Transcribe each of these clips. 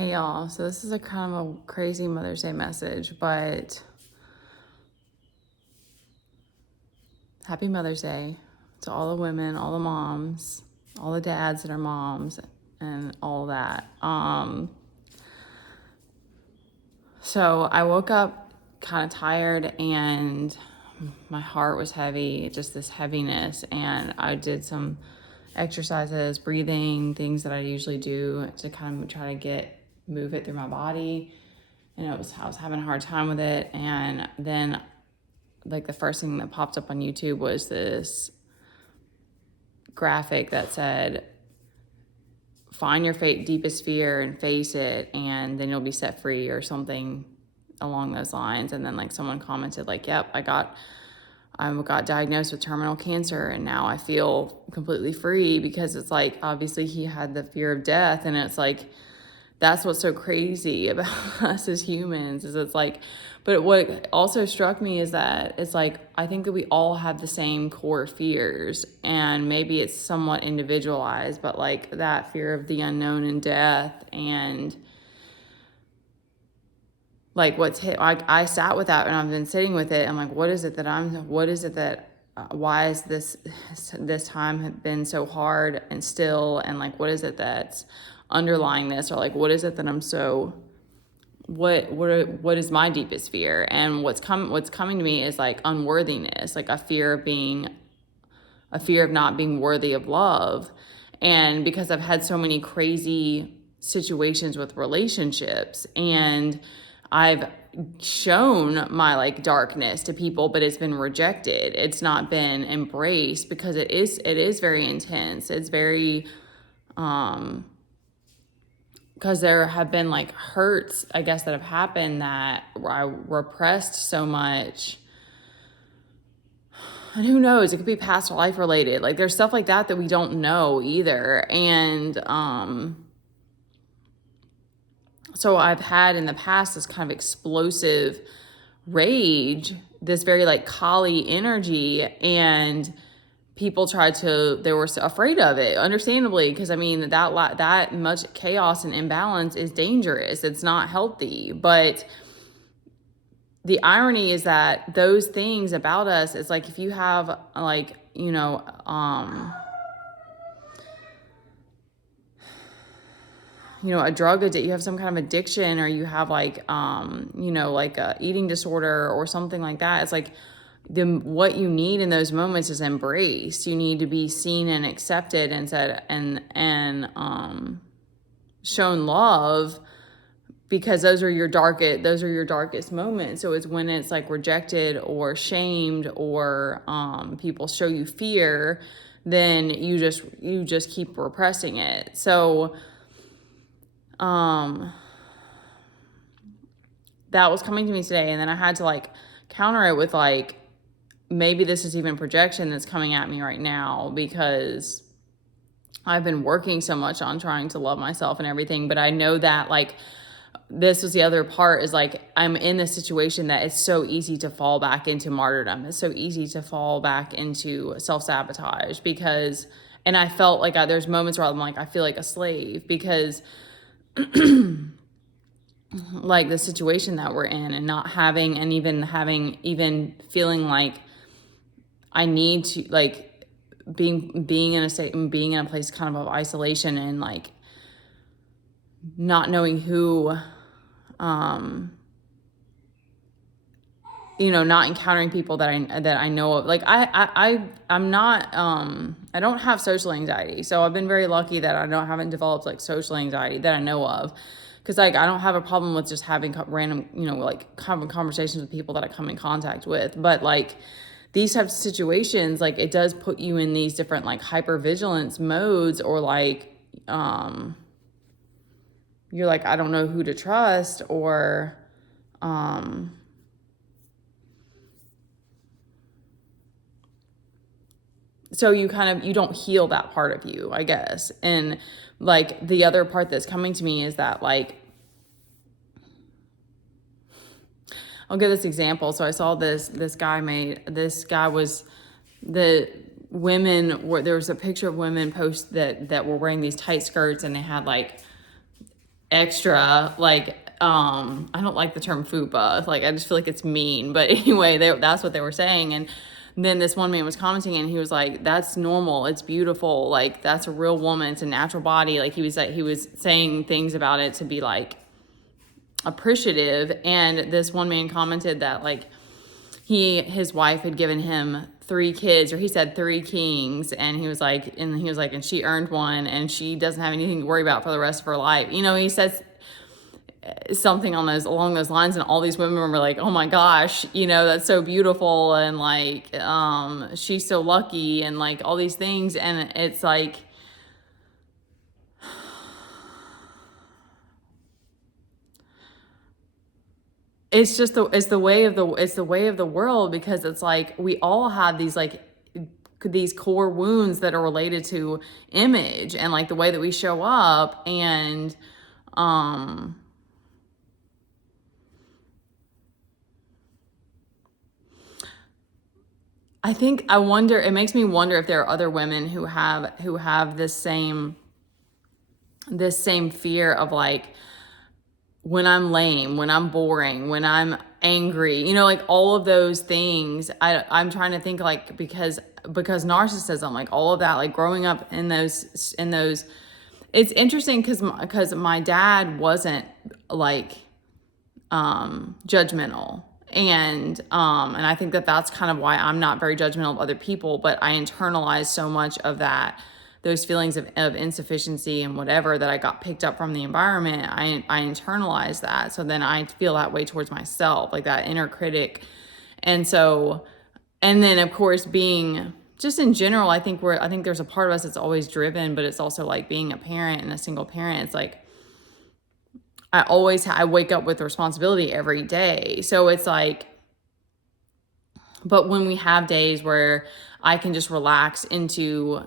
Hey y'all, so this is a kind of a crazy Mother's Day message, but happy Mother's Day to all the women, all the moms, all the dads that are moms, and all that. So I woke up kind of tired and my heart was heavy, just this heaviness, and I did some exercises, breathing, things that I usually do to kind of try to move it through my body. And I was having a hard time with it. And then like the first thing that popped up on YouTube was this graphic that said, find your deepest fear and face it, and then you'll be set free, or something along those lines. And then like someone commented like, yep, I got diagnosed with terminal cancer and now I feel completely free, because it's like, obviously he had the fear of death. And it's like, that's what's so crazy about us as humans, is it's like, but what also struck me is that it's like, I think that we all have the same core fears, and maybe it's somewhat individualized, but like that fear of the unknown and death, and like I sat with that and I've been sitting with it. I'm like, why is this time been so hard and still, and like, what is it that's underlying this, or like, what is it that I'm so, what is my deepest fear? And what's coming to me is like unworthiness, like a fear of not being worthy of love. And because I've had so many crazy situations with relationships, and I've shown my like darkness to people, but it's been rejected. It's not been embraced, because it is very intense. It's very, because there have been like hurts, I guess, that have happened that I repressed so much. And who knows, it could be past life related. Like there's stuff like that we don't know either. And so I've had in the past this kind of explosive rage, this very like Kali energy, and people they were afraid of it, understandably, because I mean that much chaos and imbalance is dangerous. It's not healthy. But the irony is that those things about us, it's like if you have like, a drug addiction, you have some kind of addiction, or you have like, like a eating disorder or something like that. It's like what you need in those moments is embraced. You need to be seen and accepted and said, and shown love, because those are your darkest moments. So it's when it's like rejected or shamed, or people show you fear, then you just keep repressing it. So that was coming to me today, and then I had to like counter it with like, maybe this is even projection that's coming at me right now, because I've been working so much on trying to love myself and everything. But I know that like, this was the other part, is like, I'm in this situation that it's so easy to fall back into martyrdom. It's so easy to fall back into self-sabotage, because, and I felt like there's moments where I'm like, I feel like a slave, because like the situation that we're in, and not having, and even feeling like I need to, like being in a place kind of isolation, and like not knowing who, not encountering people that I know of. Like I'm not, I don't have social anxiety. So I've been very lucky that haven't developed like social anxiety that I know of. Cause like, I don't have a problem with just having random, like having conversations with people that I come in contact with. But like these types of situations, like it does put you in these different like hypervigilance modes, or like, you're like, I don't know who to trust, or, so you don't heal that part of you, I guess. And like the other part that's coming to me is that like, I'll give this example. So I saw this guy was, the women there was a picture of women post that were wearing these tight skirts, and they had like extra, like, I don't like the term fupa. Like, I just feel like it's mean. But anyway, that's what they were saying. And then this one man was commenting, and he was like, that's normal. It's beautiful. Like, that's a real woman. It's a natural body. Like, he was saying things about it to be like appreciative. And this one man commented that like his wife had given him 3 kids, or he said 3 kings, and he was like, and she earned one, and she doesn't have anything to worry about for the rest of her life. You know, he says something along those lines, and all these women were like, oh my gosh, you know, that's so beautiful, and like, she's so lucky, and like all these things. And it's like, it's just it's the way of the world, because it's like we all have these core wounds that are related to image and like the way that we show up. And it makes me wonder if there are other women who have this same fear of like, when I'm lame, when I'm boring, when I'm angry, you know, like all of those things. I'm trying to think like, because narcissism, like all of that, like growing up in those, it's interesting because my dad wasn't like judgmental. And I think that's kind of why I'm not very judgmental of other people, but I internalized so much of that, those feelings of insufficiency and whatever that I got picked up from the environment. I internalized that. So then I feel that way towards myself, like that inner critic. And so, and then of course being just in general, I think there's a part of us that's always driven, but it's also like being a parent and a single parent. It's like, I wake up with responsibility every day. So it's like, but when we have days where I can just relax into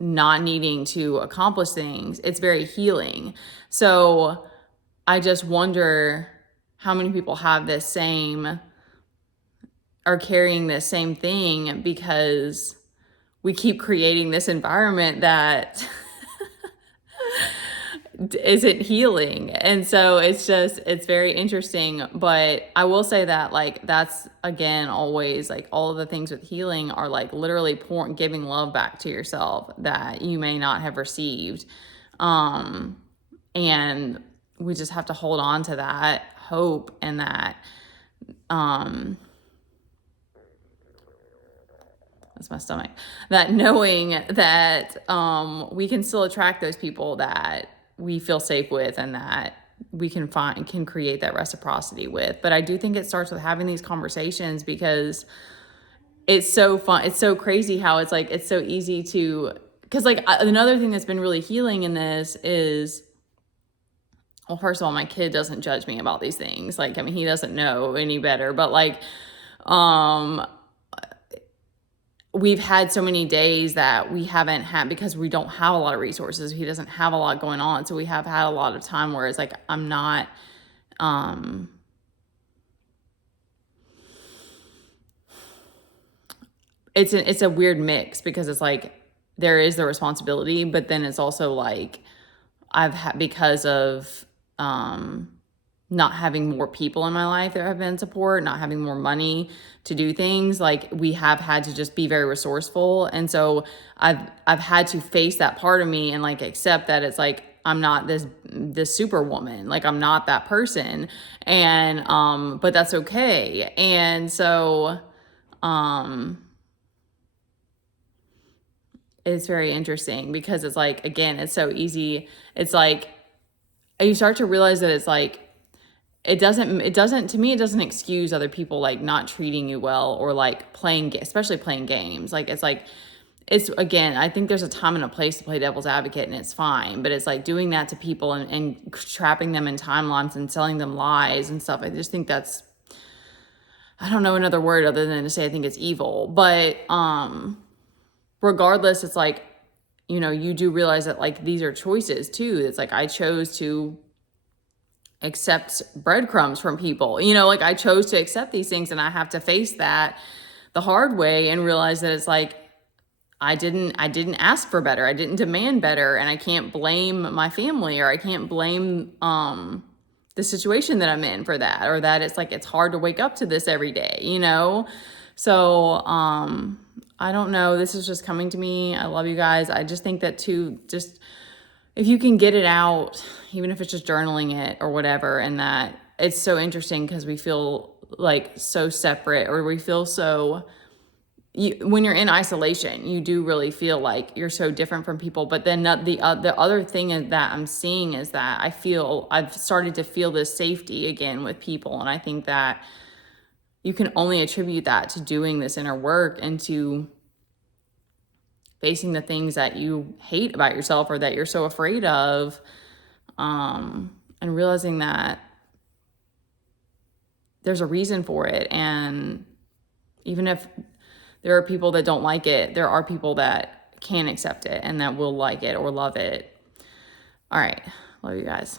not needing to accomplish things, it's very healing. So I just wonder how many people have are carrying this same thing, because we keep creating this environment that isn't healing. And so it's very interesting. But I will say that like, that's again, always like all of the things with healing are like literally giving love back to yourself that you may not have received. And we just have to hold on to that hope and that, that's my stomach, that knowing that, we can still attract those people that we feel safe with and that we can create that reciprocity with. But I do think it starts with having these conversations, because it's so fun. It's so crazy how it's like, it's so easy to, because like another thing that's been really healing in this is, well, first of all, my kid doesn't judge me about these things. Like, I mean, he doesn't know any better, but like, we've had so many days that we haven't had, because we don't have a lot of resources. He doesn't have a lot going on. So we have had a lot of time where it's like, I'm not, it's a weird mix, because it's like, there is the responsibility, but then it's also like, because of, not having more people in my life that have been support, not having more money to do things, like we have had to just be very resourceful. And so I've had to face that part of me and like accept that it's like, I'm not this superwoman, like I'm not that person. And but that's okay. And so it's very interesting, because it's like, again, it's so easy. It's like you start to realize that it's like, it doesn't to me, it doesn't excuse other people like not treating you well, or like especially playing games. Like, it's like, it's, again, I think there's a time and a place to play devil's advocate, and it's fine, but it's like doing that to people and trapping them in timelines and selling them lies and stuff. I just think that's, I don't know another word other than to say I think it's evil. But regardless, it's like, you know, you do realize that like these are choices too. It's like, I chose to accept breadcrumbs from people, you know, like I chose to accept these things, and I have to face that the hard way and realize that it's like, I didn't ask for better. I didn't demand better, and I can't blame my family, or I can't blame the situation that I'm in for that, or that it's like it's hard to wake up to this every day, you know? So I don't know. This is just coming to me. I love you guys. I just think that too, just if you can get it out, even if it's just journaling it or whatever, and that it's so interesting because we feel like so separate, or we feel so, when you're in isolation, you do really feel like you're so different from people. But then the other thing that I'm seeing is that I've started to feel this safety again with people. And I think that you can only attribute that to doing this inner work and to facing the things that you hate about yourself or that you're so afraid of, and realizing that there's a reason for it. And even if there are people that don't like it, there are people that can accept it and that will like it or love it. All right. Love you guys.